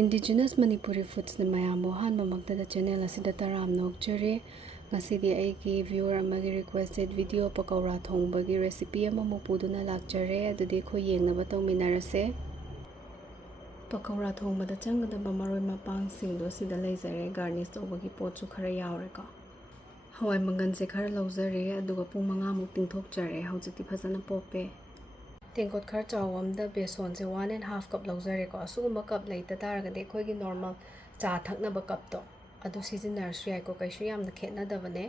Indigenous Manipuri foods na mayambo han mamagdada channel asida taram nokjare ngasidi aigi viewer amagi requested video pakoura thongba gi recipe amamu puduna lakjare adudi kho yengnaba tongminarase pakoura thongba da changada maroi mapang singdo sida leizare garnish tawbagi potchu khara yawre ko hawai mangan se khara lawjare aduga pung 5 muk tingthokjare haujiti phajana pope Tengkot khar chawamda beson se 1.5 cup lawjare ko asuguma cup leita taragade khoi gi normal cha thakna ba cup to adu seasoner sui ko kai sui amna khetna dabane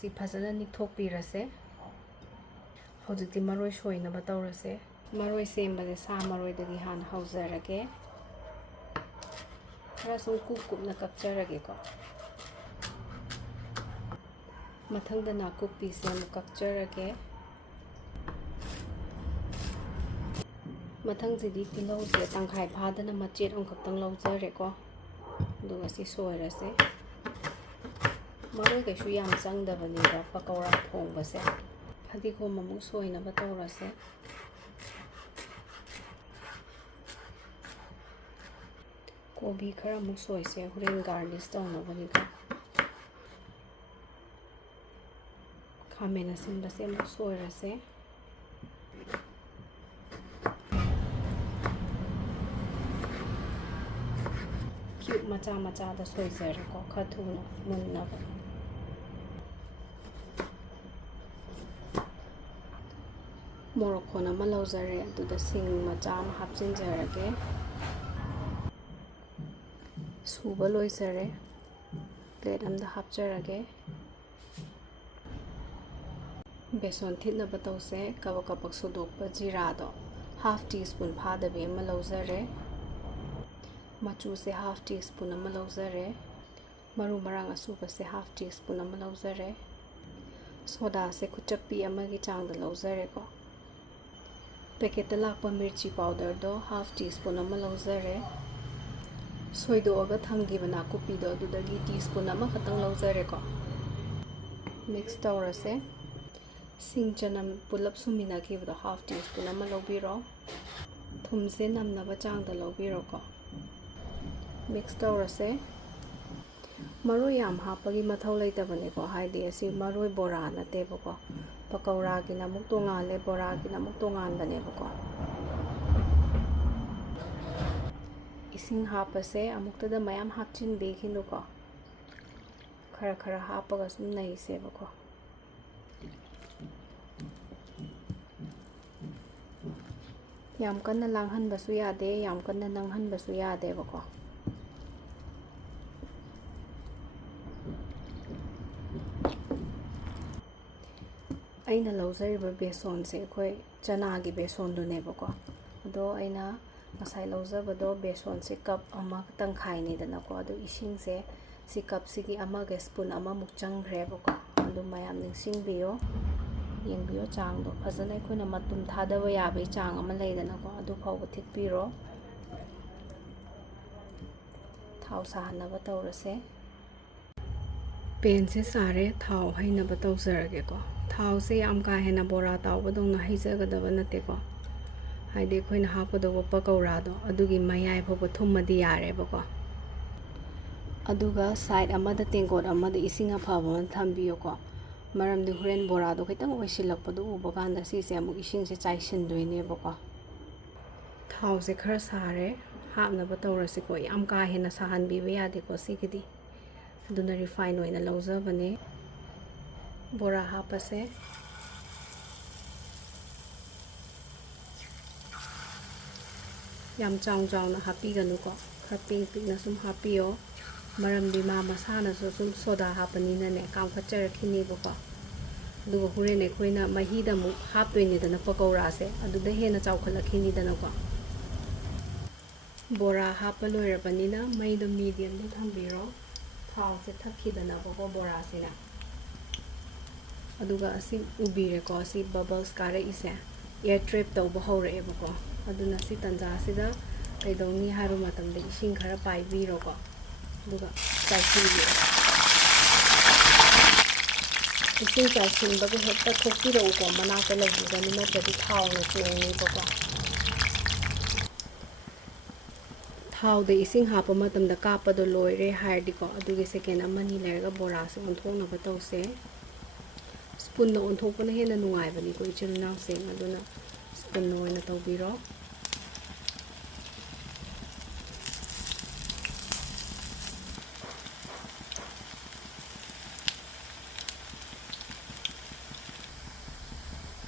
si phajana ni thok pirase hojiti maroi soina ba tawrase maroi semba de sa maroi dagi han haujarage khara sum kup na kapjarage ko mathangda na kup pi se mu kapjarage Mathang jidi tilau se tangkhai phadana machet ong khaktang lawjare ko duga si soirase maroi kai su yam changdabani da pakoura thongba se phadi ko mamu soina ba tawrase kobi khara mu soise huren garnish tawna bani ka khamena simba se mu soirase cube macha da soizare ko khathuna munna morok khona ma lawjare aduda sing macha ma hapchinjarage suba loisare plate amda hapjarage beson thitna batause kabak sudokpa jira do half teaspoon phadabe ma lawjare machu se half teaspoon ama lawjare maru marang asuba se half teaspoon ama lawjare soda se khuchappi amagi changda lawjare ko packet lakpa mirchi powder do half teaspoon ama lawjare soido aga thamgi bana kupi do dudagi teaspoon ama khatang lawjare ko mix tawrase sing chanam pulap sumina ki do half teaspoon ama lawbiro thum se namnaba changda lawbiro ko mix tawrase maroi yam hapagi mathau leitabane ko haidi asi maroi bora nate bako pakoura gi namuk tongale bora gi namuk tongan bane bako ising hapase amukta da mayam hapchin bekhinu ko khara hapaga sum nai se bako yam kanna langhan basu yade yam kanna nanghan basu yade bako aina lawjariba beson se khoi chana gi beson du nebako ado aina masai lawjabado beson se cup ama tangkhai ni dana ko ado ising se si cup sigi ama ga spoon ama muk changre bako ado mayam ningsing biyo yengbiyo chang do phajana khoina matum thadawa yabe chang ama leidana ko ado phawba thikpiro thau sahanaba tawrase pen se sare thau haina ba tawjarage ko thau se yam ka hena bora tawbadong na haijagadaba nate ko haide khoina hapadoba pakoura do adugi mayai phoba thummadi yare bako aduga side amada tengkot amada isinga phaba thambiyo ko maramdi huren bora do khitang oisilakpadu ubaganda si se amuk ising se chaisin doine bako thau se khara sare hapna ba tawrase ko yam ka hena sahan biba yade ko sigidi aduna refine oina lawjabane bora hapase yam chang na happy ganu ko khaping na sum happy o maram di ma masana so sum soda hapani na ne kam khachar khini bo ko du hure ne khoina mahi da mu hapwe ni dana pakoura se adu da he na chaw khala khini dana ko bora hapalo rabani na mai do medium ni thambiro thau se thakhi dana bo bora se na aduga asi ubire ko asi bubbles kare ise air trap tawba hore bako aduna si tanja sida kaidawni haru matam de ising khara pai biro ko aduga chaisin ising chaisin ba hetta khokti ro ko mana ka lagu da ni na jadi thau na cheni bako ꯊꯥꯎꯗ ꯏꯁꯤꯡ ꯍꯥꯞꯄ ꯃꯇꯝꯗ ꯀꯥꯞꯄꯗꯣ ꯂꯣꯏꯔꯦ ꯍꯥꯏꯔꯗꯤꯀꯣ ꯑꯗꯨꯒꯤ ꯁꯦꯀꯦꯟ ꯑꯃꯅꯤ ꯂꯩꯔꯒ ꯕꯣꯔꯥꯁꯦ ꯑꯣꯟꯊꯣꯛꯅꯕ ꯇꯧꯁꯦ ꯁ꯭ꯄꯨꯟꯅ ꯑꯣꯟꯊꯣꯛꯄꯅ ꯍꯦꯟꯅ ꯅꯨꯡꯉꯥꯏꯕꯅꯤꯀꯣ ꯏꯆꯤꯜ ꯏꯅꯥꯎꯁꯤꯡ ꯑꯗꯨꯅ ꯁ꯭ꯄꯨꯟꯅ ꯑꯣꯏꯅ ꯇꯧꯕꯤꯔꯣ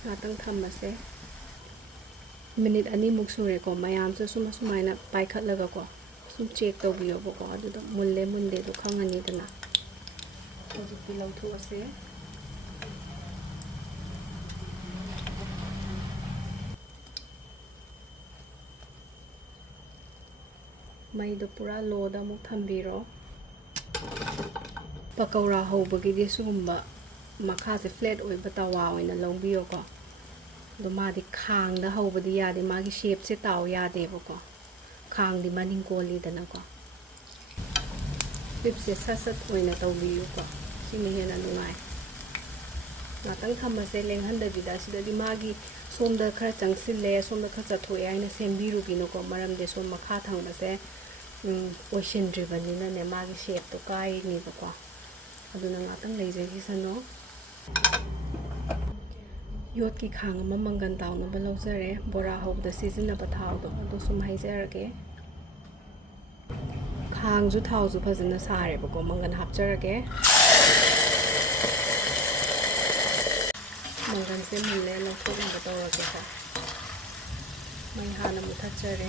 ꯉꯥꯛꯇꯪ ꯊꯝꯃꯁꯦ ꯃꯤꯅꯤꯠ ꯑꯅꯤꯃꯨꯛ ꯁꯨꯔꯦꯀꯣ ꯃꯌꯥꯝꯁꯨ ꯁꯨꯃꯥꯏꯅ ꯄꯥꯏꯈꯠꯂꯒꯀꯣ ꯁꯨꯝ ꯆꯦꯛ ꯇꯧꯕꯤꯌꯣꯕꯀꯣ ꯑꯗꯨꯗ ꯃꯨꯜꯂꯦ ꯃꯨꯟꯗꯦꯗꯣ ꯈꯪꯉꯅꯤꯗꯅ ꯍꯧꯖꯤꯛꯇꯤ ꯂꯧꯊꯣꯛꯑꯁꯦ ꯃꯩꯗꯣ ꯄꯨꯔꯥ ꯂꯣꯗ ꯑꯃꯨꯛ ꯊꯝꯕꯤꯔꯣ ꯄꯀꯧꯔꯥ ꯍꯧꯕꯒꯤꯗꯤ ꯁꯤꯒꯨꯝꯕ ꯃꯈꯥꯁꯦ ꯐ꯭ꯂꯦꯠ ꯑꯣꯏꯕ ꯇꯋꯥ ꯑꯣꯏꯅ ꯂꯧꯕꯤꯌꯣꯀꯣ ꯑꯗꯣ ꯃꯥꯗꯤ ꯈꯥꯡꯗ ꯍꯧꯕꯗꯤ ꯌꯥꯗꯦ ꯃꯥꯒꯤ ꯁꯦꯞꯁꯦ ꯇꯥꯎ ꯌꯥꯗꯦꯕꯀꯣ ꯈꯥꯡꯗꯤ ꯃꯅꯤꯡ ꯀꯣꯜꯂꯤꯗꯅꯀꯣ ꯐ꯭ꯂꯤꯞꯁꯦ ꯁꯠ ꯁꯠ ꯑꯣꯏꯅ ꯇꯧꯕꯤꯌꯨꯀꯣ ꯁꯤꯅ ꯍꯦꯟꯅ ꯅꯨꯡꯉꯥꯏ ꯉꯥꯛꯇꯪ ꯊꯝꯃꯁꯦ ꯂꯦꯡꯍꯟꯗꯕꯤꯗ ꯁꯤꯗꯗꯤ ꯃꯥꯒꯤ ꯁꯣꯝꯗ ꯈꯔ ꯆꯪꯁꯤꯜꯂꯦ ꯁꯣꯝꯗ ꯈꯔ ꯆꯠꯊꯣꯛꯑꯦ ꯍꯥꯏꯅ ꯁꯦꯝꯕꯤꯔꯨꯒꯤꯅꯨꯀꯣ ꯃꯔꯝꯗꯤ ꯁꯣꯝ ꯃꯈꯥ ꯊꯪꯕꯁꯦ ꯑꯣꯏꯁꯤꯟꯗ꯭ꯔꯤꯕꯅꯤꯅꯅꯦ ꯃꯥꯒꯤ ꯁꯦꯞꯇꯣ ꯀꯥꯏꯅꯦꯕꯀꯣ ꯑꯗꯨꯅ ꯉꯥꯛꯇꯪ ꯂꯩꯖꯈꯤꯁꯅꯣ ꯌꯣꯠꯀꯤ ꯈꯥꯡ ꯑꯃ ꯃꯪꯒꯟ ꯇꯥꯎꯅꯕ ꯂꯧꯖꯔꯦ ꯕꯣꯔꯥ ꯍꯧꯕꯗ ꯁꯤꯖꯤꯟꯅꯕ ꯊꯥꯎꯗꯣ ꯑꯗꯨ ꯁꯨꯝ ꯍꯩꯖꯔꯒꯦ ꯈꯥꯡꯁꯨ ꯊꯥꯎꯁꯨ ꯐꯖꯅ ꯁꯥꯔꯦꯕꯀꯣ ꯃꯪꯒꯟ ꯍꯥꯞꯆꯔꯒꯦ ꯃꯪꯒꯟꯁꯦ ꯃꯨꯜꯂꯦ ꯂꯧꯊꯣꯛꯅꯕ ꯇꯧꯔꯒꯦꯀꯣ ꯃꯩ ꯍꯥꯟꯅ ꯃꯨꯊꯠꯆꯔꯦ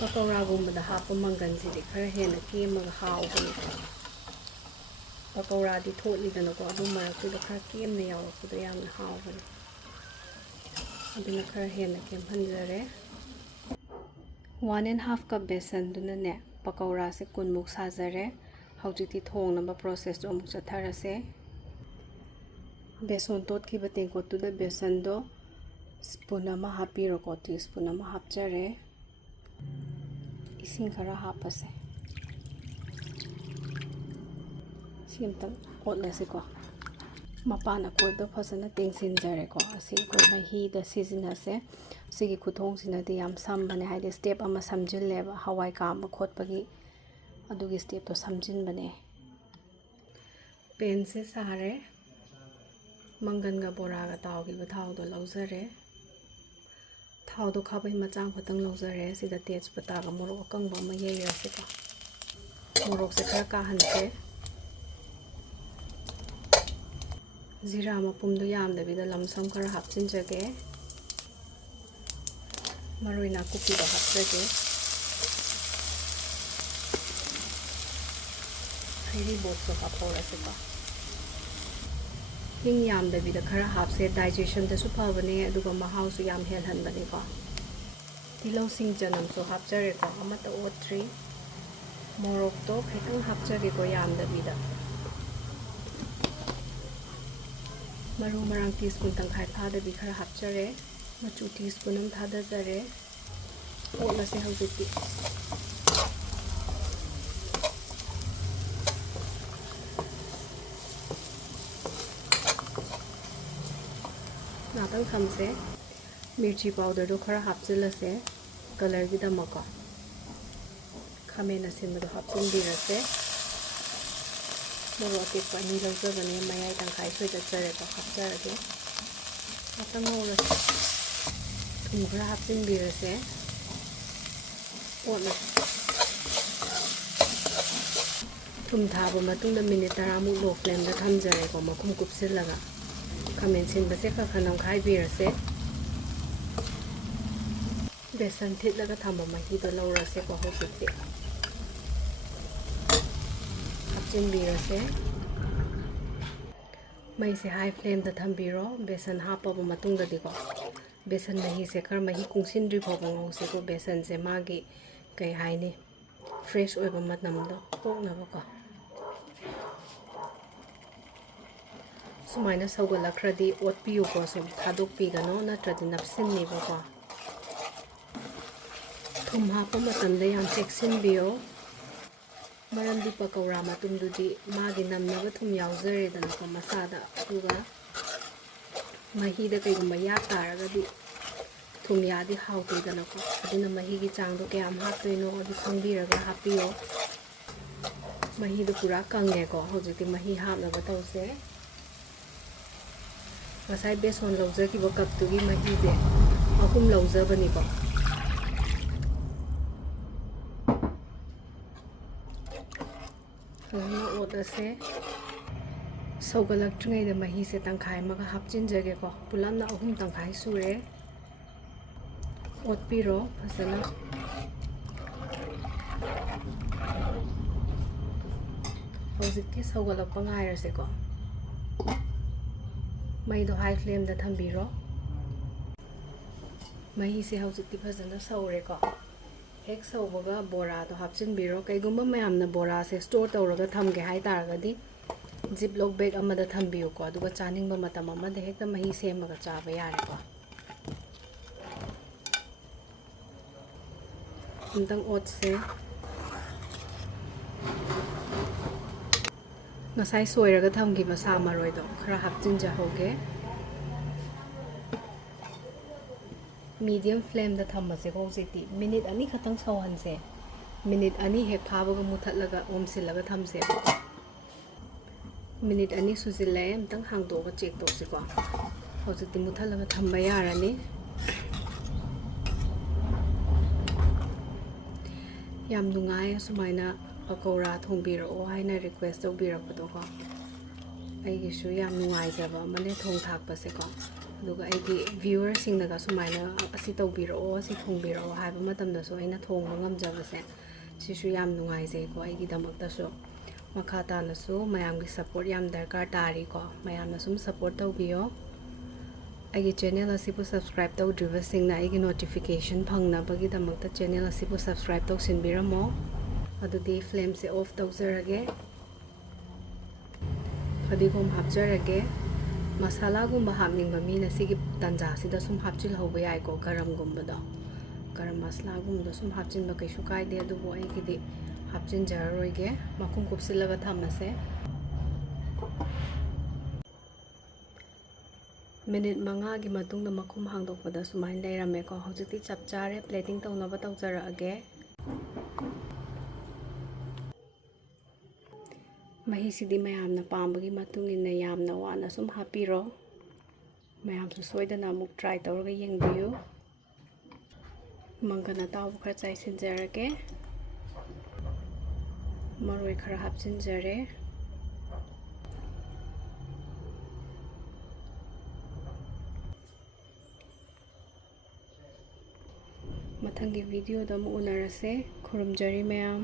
ꯄꯀꯧꯔꯥꯒꯨꯝꯕꯗ ꯍꯥꯞꯄ ꯃꯪꯒꯟꯁꯤꯗꯤ ꯈꯔ ꯍꯦꯟꯅ ꯀꯦꯝꯃꯒ ꯍꯥꯎꯕꯅꯦꯀꯣ ꯄꯀꯧꯔꯥꯗꯤ ꯊꯣꯠꯂꯤꯗꯅꯀꯣ ꯑꯗꯨ ꯃꯔꯛꯇꯨꯗ ꯈꯔ ꯀꯦꯝꯅ ꯌꯥꯎꯔꯛꯄꯗꯣ ꯌꯥꯝꯅ ꯍꯥꯎꯕꯅꯦ ꯑꯗꯨꯅ ꯈꯔ ꯍꯦꯟꯅ ꯀꯦꯝꯍꯟꯖꯔꯦ 1½ ꯀꯞ ꯕꯦꯁꯟꯗꯨꯅꯅꯦ ꯄꯀꯧꯔꯥꯁꯦ 10ꯃꯨꯛ ꯁꯥꯖꯔꯦ ꯍꯧꯖꯤꯛꯇꯤ ꯊꯣꯡꯅꯕ ꯄ꯭ꯔꯣꯁꯦꯁꯇꯣ ꯑꯃꯨꯛ ꯆꯠꯊꯔꯁꯦ ꯕꯦꯁꯣꯟ ꯇꯣꯠꯈꯤꯕ ꯇꯦꯡꯀꯣꯠꯇꯨꯗ ꯕꯦꯁꯟꯗꯣ ꯁ꯭ꯄꯨꯟ ꯑꯃ ꯍꯥꯞꯄꯤꯔꯣꯀꯣ ꯇꯤꯁꯄꯨꯟ ꯑꯃ ꯍꯥꯞꯆꯔꯦ ꯏꯁꯤꯡ ꯈꯔ ꯍꯥꯞꯄꯁꯦ ꯁꯤ ꯑꯃꯇꯪ ꯑꯣꯠꯂꯁꯤꯀꯣ ꯃꯄꯥꯟ ꯑꯀꯣꯏꯕꯗ ꯐꯖꯅ ꯇꯦꯡꯁꯤꯟꯖꯔꯦꯀꯣ ꯑꯁꯤ ꯑꯩꯈꯣꯏ ꯃꯍꯤꯗ ꯁꯤꯖꯤꯟꯅꯁꯦ ꯁꯤꯒꯤ ꯈꯨꯊꯣꯡꯁꯤꯅꯗꯤ ꯌꯥꯝ ꯁꯝꯕꯅꯦ ꯍꯥꯏꯗꯤ ꯁ꯭ꯇꯦꯞ ꯑꯃ ꯁꯝꯖꯤꯜꯂꯦꯕ ꯍꯋꯥꯏ ꯀꯥꯝꯕ ꯈꯣꯠꯄꯒꯤ ꯑꯗꯨꯒꯤ ꯁ꯭ꯇꯦꯞꯇꯣ ꯁꯝꯖꯤꯟꯕꯅꯦ ꯄꯦꯟꯁꯦ ꯁꯥꯔꯦ ꯃꯪꯒꯟꯒ ꯕꯣꯔꯥꯒ ꯇꯥꯎꯈꯤꯕ ꯊꯥꯎꯗꯣ ꯂꯧꯖꯔꯦ ꯊꯥꯎꯗꯣ ꯈꯥꯕꯩ ꯃꯆꯥ ꯈꯛꯇꯪ ꯂꯧꯖꯔꯦ ꯁꯤꯗ ꯇꯦꯖꯄꯇꯥꯒ ꯃꯣꯔꯣꯛ ꯑꯀꯪꯕ ꯑꯃ ꯌꯩꯔꯁꯤꯀꯣ ꯃꯣꯔꯣꯛꯁꯦ ꯈꯔ ꯀꯥꯍꯟꯁꯦ ꯖꯤꯔꯥ ꯃꯄꯨꯝꯗꯣ ꯌꯥꯝꯗꯕꯤꯗ ꯂꯝꯁꯝ ꯈꯔ ꯍꯥꯞꯆꯤꯟꯖꯒꯦ ꯃꯔꯣꯏ ꯅꯥꯀꯨꯞꯄꯤꯗꯣ ꯍꯥꯞꯆꯒꯦ ꯍꯩꯔꯤꯕꯣꯞꯁꯨ ꯍꯥꯞꯍꯧꯔꯁꯤꯀꯣ ꯍꯤꯡ ꯌꯥꯝꯗꯕꯤꯗ ꯈꯔ ꯍꯥꯞꯁꯦ ꯗꯥꯏꯖꯦꯁꯟꯗꯁꯨ ꯐꯕꯅꯦ ꯑꯗꯨꯒ ꯃꯍꯥꯎꯁꯨ ꯌꯥꯝ ꯍꯦꯜꯍꯟꯕꯅꯦꯀꯣ ꯇꯤꯜꯍꯧ ꯁꯤꯡ ꯆꯅꯝꯁꯨ ꯍꯥꯞꯆꯔꯦꯀꯣ ꯑꯃꯠꯇ ꯑꯣꯠꯇ꯭ꯔꯤ ꯃꯣꯔꯣꯛꯇꯣ ꯈꯤꯇꯪ ꯍꯥꯞꯆꯒꯦꯀꯣ ꯌꯥꯝꯗꯕꯤꯗ ꯃꯔꯨ ꯃꯔꯥꯡ ꯇꯤꯁꯄꯨꯟ ꯇꯪꯈꯥꯏ ꯐꯥꯗꯕꯤ ꯈꯔ ꯍꯥꯞꯆꯔꯦ ꯃꯆꯨ ꯇꯤꯁꯄꯨꯟ ꯑꯃ ꯊꯥꯗꯖꯔꯦ ꯑꯣꯠꯂꯁꯦ ꯍꯧꯖꯤꯛꯇꯤ ꯉꯥꯛꯇꯪ ꯊꯝꯁꯦ ꯃꯤꯔꯆꯤ ꯄꯥꯎꯗꯔꯗꯣ ꯈꯔ ꯍꯥꯞꯆꯤꯜꯂꯁꯦ ꯀꯂꯔꯒꯤꯗꯃꯛꯀꯣ ꯈꯥꯃꯦꯟ ꯑꯁꯤꯟꯕꯗꯣ ꯍꯥꯞꯆꯤꯟꯕꯤꯔꯁꯦ ꯃꯣꯔꯣꯛ ꯑꯇꯦꯛꯄ 2 ꯂꯧꯖꯕꯅꯦ ꯃꯌꯥꯏ ꯇꯪꯈꯥꯏ ꯁꯣꯏꯗꯠꯆꯔꯦꯀꯣ ꯍꯥꯞꯆꯔꯒꯦ ꯉꯥꯛꯇꯪ ꯉꯧꯔꯁꯦ ꯊꯨꯝ ꯈꯔ ꯍꯥꯞꯆꯤꯟꯕꯤꯔꯁꯦ ꯑꯣꯠꯂꯁꯦ ꯊꯨꯝ ꯊꯥꯕ ꯃꯇꯨꯡꯗ ꯃꯤꯅꯤꯠ 10ꯃꯨꯛ ꯂꯣ ꯐ꯭ꯂꯦꯝꯗ ꯊꯝꯖꯔꯦꯀꯣ ꯃꯈꯨꯝ ꯀꯨꯞꯁꯤꯜꯂꯒ ꯈꯥꯃꯦꯟ ꯁꯤꯟꯕꯁꯦ ꯈꯔ ꯅꯝꯈꯥꯏꯕꯤꯔꯁꯦ ꯕꯦꯁꯟ ꯊꯤꯠꯂꯒ ꯊꯝꯕ ꯃꯍꯤꯗꯣ ꯂꯧꯔꯁꯦꯀꯣ ꯍꯧꯖꯤꯛꯇꯤ ꯍꯥꯞꯆꯤꯟꯕꯤꯔꯁꯦ ꯃꯩꯁꯦ ꯍꯥꯏ ꯐ꯭ꯂꯦꯝꯗ ꯊꯝꯕꯤꯔꯣ ꯕꯦꯁꯟ ꯍꯥꯞꯄꯕ ꯃꯇꯨꯡꯗꯗꯤꯀꯣ ꯕꯦꯁꯟ ꯃꯍꯤꯁꯦ ꯈꯔ ꯃꯍꯤ ꯀꯨꯡꯁꯤꯟꯗ꯭ꯔꯤ ꯐꯥꯎꯕ ꯉꯧꯁꯦꯀꯣ ꯕꯦꯁꯟꯁꯦ ꯃꯥꯒꯤ ꯀꯩ ꯍꯥꯏꯅꯤ ꯐ꯭ꯔꯦꯁ ꯑꯣꯏꯕ ꯃꯇꯝꯗꯣ ꯀꯣꯛꯅꯕꯀꯣ ꯁꯨꯃꯥꯏꯅ ꯁꯧꯒꯠꯂꯛꯈ꯭ꯔꯗꯤ ꯑꯣꯠꯄꯤꯌꯨꯀꯣ ꯁꯨꯝ ꯊꯥꯗꯣꯛꯄꯤꯒꯅꯣ ꯅꯠꯇ꯭ꯔꯗꯤ ꯅꯞꯁꯤꯟꯅꯦꯕꯀꯣ ꯊꯨꯝ ꯍꯥꯞꯄ ꯃꯇꯝꯗ ꯌꯥꯝ ꯆꯦꯛꯁꯤꯟꯕꯤꯌꯣ ꯃꯔꯝꯗꯤ ꯄꯀꯧꯔꯥ ꯃꯇꯨꯝꯗꯨꯗꯤ ꯃꯥꯒꯤ ꯅꯝꯅꯕ ꯊꯨꯝ ꯌꯥꯎꯖꯔꯦꯗꯅꯀꯣ ꯃꯁꯥꯗ ꯑꯗꯨꯒ ꯃꯍꯤꯗ ꯀꯩꯒꯨꯝꯕ ꯌꯥꯛ ꯇꯥꯔꯒꯗꯤ ꯊꯨꯝ ꯌꯥꯛꯑꯗꯤ ꯍꯥꯎꯇꯦꯗꯅꯀꯣ ꯑꯗꯨꯅ ꯃꯍꯤꯒꯤ ꯆꯥꯡꯗꯣ ꯀꯌꯥꯝ ꯍꯥꯞꯇꯣꯏꯅꯣ ꯑꯗꯨ ꯈꯪꯕꯤꯔꯒ ꯍꯥꯞꯄꯤꯌꯣ ꯃꯍꯤꯗꯣ ꯄꯨꯔꯥ ꯀꯪꯉꯦꯀꯣ ꯍꯧꯖꯤꯛꯇꯤ ꯃꯍꯤ ꯍꯥꯞꯅꯕ ꯇꯧꯁꯦ ꯉꯁꯥꯏ ꯕꯦꯁꯣꯟ ꯂꯧꯖꯈꯤꯕ ꯀꯞꯇꯨꯒꯤ ꯃꯍꯤꯁꯦ 3 ꯂꯧꯖꯕꯅꯤꯀꯣ ꯐꯖꯅ ꯑꯣꯠꯂꯁꯦ ꯁꯧꯒꯠꯂꯛꯇ꯭ꯔꯤꯉꯩꯗ ꯃꯍꯤꯁꯦ ꯇꯪꯈꯥꯏ ꯑꯃꯒ ꯍꯥꯞꯆꯤꯟꯖꯒꯦꯀꯣ ꯄꯨꯂꯞꯅ 3 ꯇꯪꯈꯥꯏ ꯁꯨꯔꯦ ꯑꯣꯠꯄꯤꯔꯣ ꯐꯖꯅ ꯍꯧꯖꯤꯛꯇꯤ ꯁꯧꯒꯠꯂꯛꯄ ꯉꯥꯏꯔꯁꯦꯀꯣ ꯃꯩꯗꯣ ꯍꯥꯏ ꯐ꯭ꯂꯦꯝꯗ ꯊꯝꯕꯤꯔꯣ ꯃꯍꯤꯁꯦ ꯍꯧꯖꯤꯛꯇꯤ ꯐꯖꯅ ꯁꯧꯔꯦꯀꯣ ꯍꯦꯛ ꯁꯧꯕꯒ ꯕꯣꯔꯥꯗꯣ ꯍꯥꯞꯆꯤꯟꯕꯤꯔꯣ ꯀꯩꯒꯨꯝꯕ ꯃꯌꯥꯝꯅ ꯕꯣꯔꯥꯁꯦ ꯁ꯭ꯇꯣꯔ ꯇꯧꯔꯒ ꯊꯝꯒꯦ ꯍꯥꯏꯇꯥꯔꯒꯗꯤ ꯖꯤꯞꯂꯣꯛ ꯕꯦꯒ ꯑꯃꯗ ꯊꯝꯕꯤꯌꯨꯀꯣ ꯑꯗꯨꯒ ꯆꯥꯅꯤꯡꯕ ꯃꯇꯝ ꯑꯃꯗ ꯍꯦꯛꯇ ꯃꯍꯤ ꯁꯦꯝꯃꯒ ꯆꯥꯕ ꯌꯥꯔꯦꯀꯣ ꯑꯝꯇꯪ ꯑꯣꯠꯁꯦ ꯉꯁꯥꯏ ꯁꯣꯏꯔꯒ ꯊꯝꯈꯤꯕ ꯁꯥ ꯃꯔꯣꯏꯗꯣ ꯈꯔ ꯍꯥꯞꯆꯤꯟꯖꯍꯧꯒꯦ ꯃꯤꯗꯤꯌꯝ ꯐ꯭ꯂꯦꯝꯗ ꯊꯝꯃꯁꯦꯀꯣ ꯍꯧꯖꯤꯛꯇꯤ ꯃꯤꯅꯤꯠ 2 ꯈꯛꯇꯪ ꯁꯧꯍꯟꯁꯦ ꯃꯤꯅꯤꯠ 2 ꯍꯦꯛ ꯐꯥꯕꯒ ꯃꯨꯊꯠꯂꯒ ꯑꯣꯝꯁꯤꯜꯂꯒ ꯊꯝꯁꯦꯕꯀꯣ ꯃꯤꯅꯤꯠ 2 ꯁꯨꯖꯤꯜꯂꯛꯑꯦ ꯑꯝꯇꯪ ꯍꯥꯡꯗꯣꯛꯑꯒ ꯆꯦꯛ ꯇꯧꯁꯤꯀꯣ ꯍꯧꯖꯤꯛꯇꯤ ꯃꯨꯊꯠꯂꯒ ꯊꯝꯕ ꯌꯥꯔꯅꯤ ꯌꯥꯝ ꯅꯨꯡꯉꯥꯏ ꯑꯁꯨꯃꯥꯏꯅ ꯄꯀꯧꯔꯥ ꯊꯣꯡꯕꯤꯔꯛꯑꯣ ꯍꯥꯏꯅ ꯔꯤꯀ꯭ꯋꯦꯁ ꯇꯧꯕꯤꯔꯛꯄꯗꯣꯀꯣ ꯑꯩꯒꯤꯁꯨ ꯌꯥꯝ ꯅꯨꯡꯉꯥꯏꯖꯕ ꯑꯃꯅꯦ ꯊꯣꯡ ꯊꯥꯛꯄꯁꯦꯀꯣ ꯑꯗꯨꯒ ꯑꯩꯒꯤ ꯚ꯭ꯌꯨꯋꯔꯁꯤꯡꯅꯒ ꯁꯨꯃꯥꯏꯅ ꯑꯁꯤ ꯇꯧꯕꯤꯔꯛꯑꯣ ꯑꯁꯤ ꯊꯣꯡꯕꯤꯔꯛꯑꯣ ꯍꯥꯏꯕ ꯃꯇꯝꯗꯁꯨ ꯑꯩꯅ ꯊꯣꯡꯕ ꯉꯝꯖꯕꯁꯦ ꯁꯤꯁꯨ ꯌꯥꯝ ꯅꯨꯡꯉꯥꯏꯖꯩꯀꯣ ꯑꯩꯒꯤꯗꯃꯛꯇꯁꯨ ꯃꯈꯥ ꯇꯥꯅꯁꯨ ꯃꯌꯥꯝꯒꯤ ꯁꯞꯄꯣꯔꯠ ꯌꯥꯝ ꯗꯔꯀꯥꯔ ꯇꯥꯔꯤꯀꯣ ꯃꯌꯥꯝꯅ ꯁꯨꯝ ꯁꯞꯄꯣꯔꯠ ꯇꯧꯕꯤꯌꯣ ꯑꯩꯒꯤ ꯆꯦꯅꯦꯜ ꯑꯁꯤꯕꯨ ꯁꯕꯁꯀ꯭ꯔꯥꯏꯕ ꯇꯧꯗ꯭ꯔꯤꯕꯁꯤꯡꯅ ꯑꯩꯒꯤ ꯅꯣꯇꯤꯐꯤꯀꯦꯁꯟ ꯐꯪꯅꯕꯒꯤꯗꯃꯛꯇ ꯆꯦꯅꯦꯜ ꯑꯁꯤꯕꯨ ꯁꯕꯁꯀ꯭ꯔꯥꯏꯕ ꯇꯧꯁꯤꯟꯕꯤꯔꯝꯃꯣ ꯑꯗꯨꯗꯤ ꯐ꯭ꯂꯦꯝꯁꯦ ꯑꯣꯐ ꯇꯧꯖꯔꯒꯦ ꯐꯗꯤꯒꯣꯝ ꯍꯥꯞꯆꯔꯒꯦ ꯃꯁꯥꯂꯥꯒꯨꯝꯕ ꯍꯥꯞꯅꯤꯡꯕ ꯃꯤꯅ ꯁꯤꯒꯤ ꯇꯟꯖꯥꯁꯤꯗ ꯁꯨꯝ ꯍꯥꯞꯆꯤꯜꯍꯧꯕ ꯌꯥꯏꯀꯣ ꯒꯔꯝꯒꯨꯝꯕꯗꯣ ꯒꯔꯝ ꯃꯁꯥꯂꯥꯒꯨꯝꯕꯗꯣ ꯁꯨꯝ ꯍꯥꯞꯆꯤꯟꯕ ꯀꯩꯁꯨ ꯀꯥꯏꯗꯦ ꯑꯗꯨꯕꯨ ꯑꯩꯒꯤꯗꯤ ꯍꯥꯞꯆꯤꯟꯖꯔꯔꯣꯏꯒꯦ ꯃꯈꯨꯝ ꯀꯨꯞꯁꯤꯜꯂꯒ ꯊꯝꯃꯁꯦ ꯃꯤꯅꯤꯠ 5ꯒꯤ ꯃꯇꯨꯡꯗ ꯃꯈꯨꯝ ꯍꯥꯡꯗꯣꯛꯄꯗ ꯁꯨꯃꯥꯏꯅ ꯂꯩꯔꯝꯃꯦꯀꯣ ꯍꯧꯖꯤꯛꯇꯤ ꯆꯞ ꯆꯥꯔꯦ ꯄ꯭ꯂꯦꯇꯤꯡ ꯇꯧꯅꯕ ꯇꯧꯖꯔꯛꯑꯒꯦ ꯃꯍꯤꯁꯤꯗꯤ ꯃꯌꯥꯝꯅ ꯄꯥꯝꯕꯒꯤ ꯃꯇꯨꯡ ꯏꯟꯅ ꯌꯥꯝꯅ ꯋꯥꯅ ꯁꯨꯝ ꯍꯥꯞꯄꯤꯔꯣ ꯃꯌꯥꯝꯁꯨ ꯁꯣꯏꯗꯅ ꯑꯃꯨꯛ ꯇ꯭ꯔꯥꯏ ꯇꯧꯔꯒ ꯌꯦꯡꯕꯤꯌꯨ ꯃꯪꯒꯟ ꯑꯇꯥꯎꯕ ꯈꯔ ꯆꯥꯏꯁꯤꯟꯖꯔꯒꯦ ꯃꯔꯣꯏ ꯈꯔ ꯍꯥꯞꯆꯤꯟꯖꯔꯦ ꯃꯊꯪꯒꯤ ꯚꯤꯗꯤꯑꯣꯗ ꯑꯃꯨꯛ ꯎꯅꯔꯁꯦ ꯈꯨꯔꯨꯝꯖꯔꯤ ꯃꯌꯥꯝ